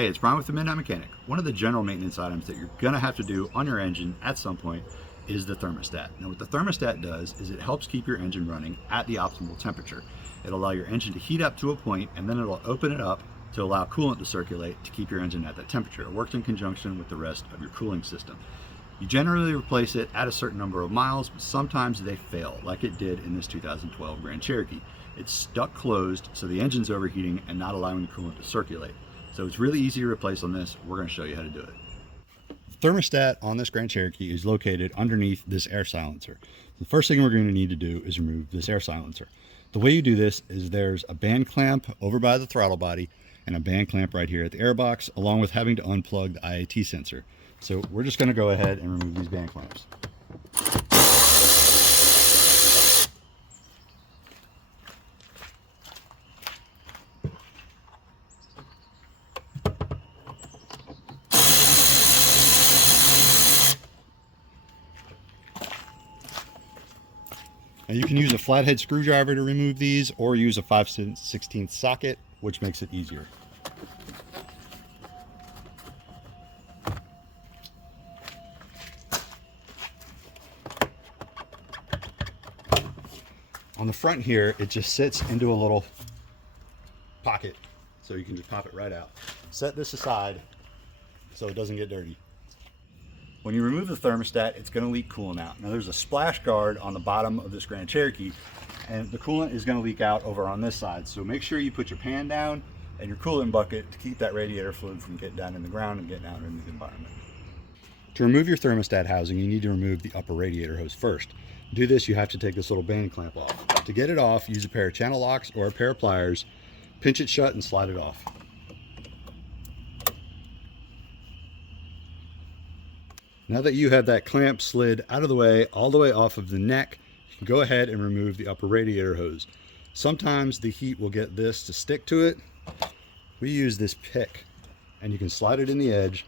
Hey, it's Brian with the Midnight Mechanic. One of the general maintenance items that you're going to have to do on your engine at some point is the thermostat. Now what the thermostat does is it helps keep your engine running at the optimal temperature. It'll allow your engine to heat up to a point, and then it'll open it up to allow coolant to circulate to keep your engine at that temperature. It works in conjunction with the rest of your cooling system. You generally replace it at a certain number of miles, but sometimes they fail, like it did in this 2012 Grand Cherokee. It's stuck closed, so the engine's overheating and not allowing the coolant to circulate. So it's really easy to replace on this. We're going to show you how to do it. The thermostat on this Grand Cherokee is located underneath this air silencer. The first thing we're going to need to do is remove this air silencer. The way you do this is there's a band clamp over by the throttle body and a band clamp right here at the air box, along with having to unplug the IAT sensor. So we're just going to go ahead and remove these band clamps. Now you can use a flathead screwdriver to remove these, or use a 5/16 socket, which makes it easier. On the front here, it just sits into a little pocket, so you can just pop it right out. Set this aside so it doesn't get dirty. When you remove the thermostat, it's going to leak coolant out. Now there's a splash guard on the bottom of this Grand Cherokee, and the coolant is going to leak out over on this side. So make sure you put your pan down and your coolant bucket to keep that radiator fluid from getting down in the ground and getting out into the environment. To remove your thermostat housing, you need to remove the upper radiator hose first. To do this, you have to take this little band clamp off. To get it off, use a pair of channel locks or a pair of pliers, pinch it shut and slide it off. Now that you have that clamp slid out of the way, all the way off of the neck, you can go ahead and remove the upper radiator hose. Sometimes the heat will get this to stick to it. We use this pick, and you can slide it in the edge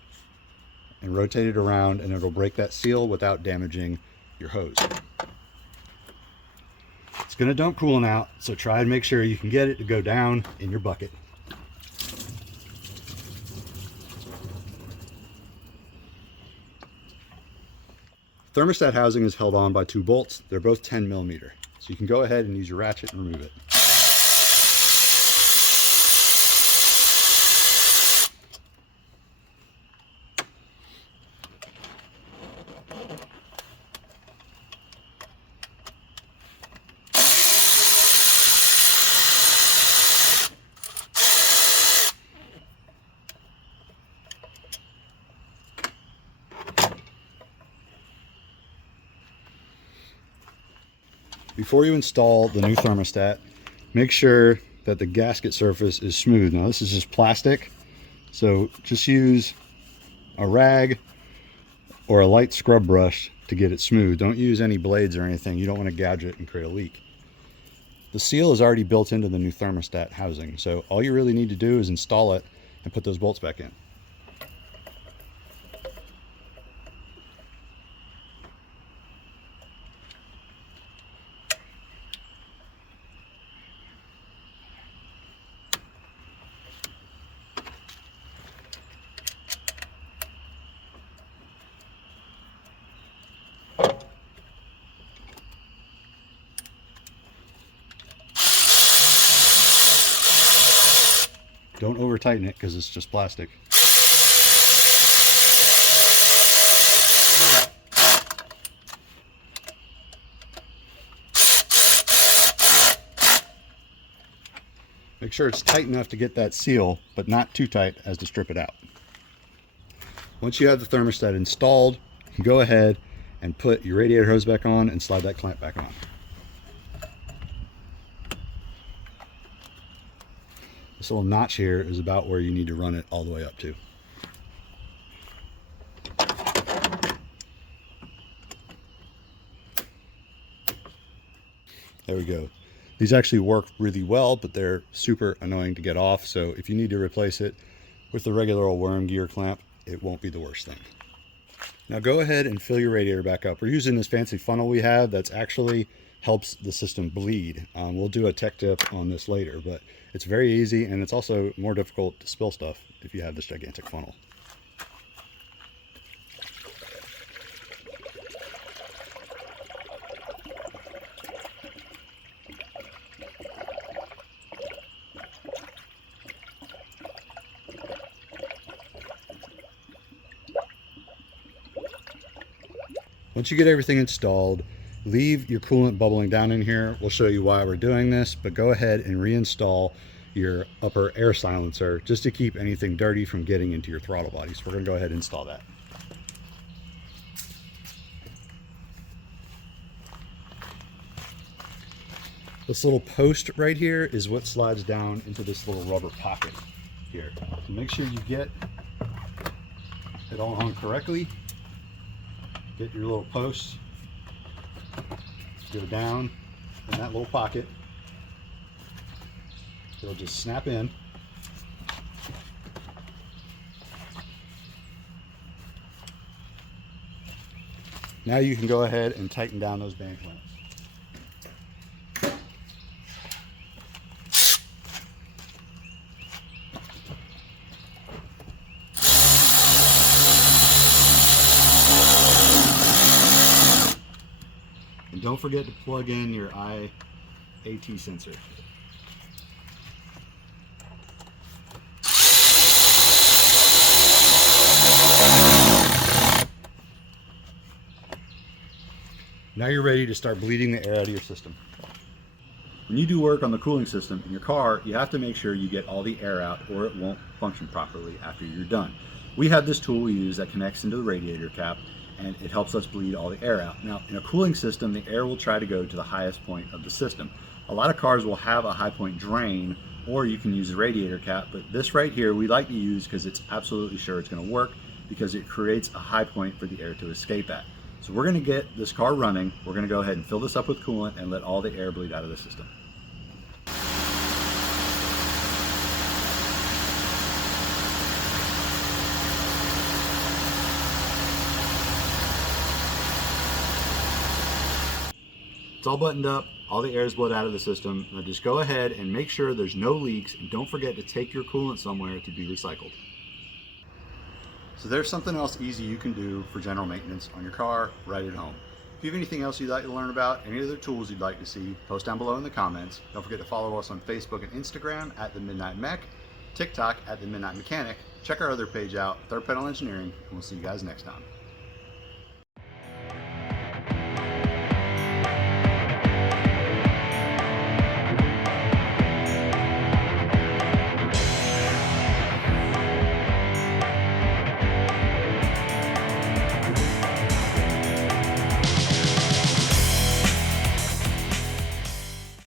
and rotate it around, and it'll break that seal without damaging your hose. It's going to dump coolant out, so try and make sure you can get it to go down in your bucket. Thermostat housing is held on by two bolts. They're both 10mm. So you can go ahead and use your ratchet and remove it. Before you install the new thermostat, make sure that the gasket surface is smooth. Now this is just plastic, so just use a rag or a light scrub brush to get it smooth. Don't use any blades or anything. You don't want to gouge it and create a leak. The seal is already built into the new thermostat housing, so all you really need to do is install it and put those bolts back in. Don't over tighten it because it's just plastic. Make sure it's tight enough to get that seal, but not too tight as to strip it out. Once you have the thermostat installed, you can go ahead and put your radiator hose back on and slide that clamp back on. This little notch here is about where you need to run it all the way up to. There we go. These actually work really well, but they're super annoying to get off. So if you need to replace it with the regular old worm gear clamp, it won't be the worst thing. Now go ahead and fill your radiator back up. We're using this fancy funnel we have that's actually helps the system bleed. We'll do a tech tip on this later, but it's very easy, and it's also more difficult to spill stuff if you have this gigantic funnel. Once you get everything installed, leave your coolant bubbling down in here. We'll show you why we're doing this, but go ahead and reinstall your upper air silencer just to keep anything dirty from getting into your throttle body. So we're gonna go ahead and install that. This little post right here is what slides down into this little rubber pocket here. So make sure you get it all on correctly. Get your little posts, go down in that little pocket. It'll just snap in. Now you can go ahead and tighten down those band clamps. And don't forget to plug in your IAT sensor. Now you're ready to start bleeding the air out of your system. When you do work on the cooling system in your car, you have to make sure you get all the air out or it won't function properly after you're done. We have this tool we use that connects into the radiator cap, and it helps us bleed all the air out. Now, in a cooling system, the air will try to go to the highest point of the system. A lot of cars will have a high point drain, or you can use the radiator cap, but this right here we like to use because it's absolutely sure it's going to work, because it creates a high point for the air to escape at. So we're going to get this car running. We're going to go ahead and fill this up with coolant and let all the air bleed out of the system. It's all buttoned up, all the air is blowed out of the system. Now just go ahead and make sure there's no leaks, and don't forget to take your coolant somewhere to be recycled. So there's something else easy you can do for general maintenance on your car right at home. If you have anything else you'd like to learn about, any other tools you'd like to see, post down below in the comments. Don't forget to follow us on Facebook and Instagram at The Midnight Mech, TikTok at The Midnight Mechanic. Check our other page out, Third Pedal Engineering, and we'll see you guys next time.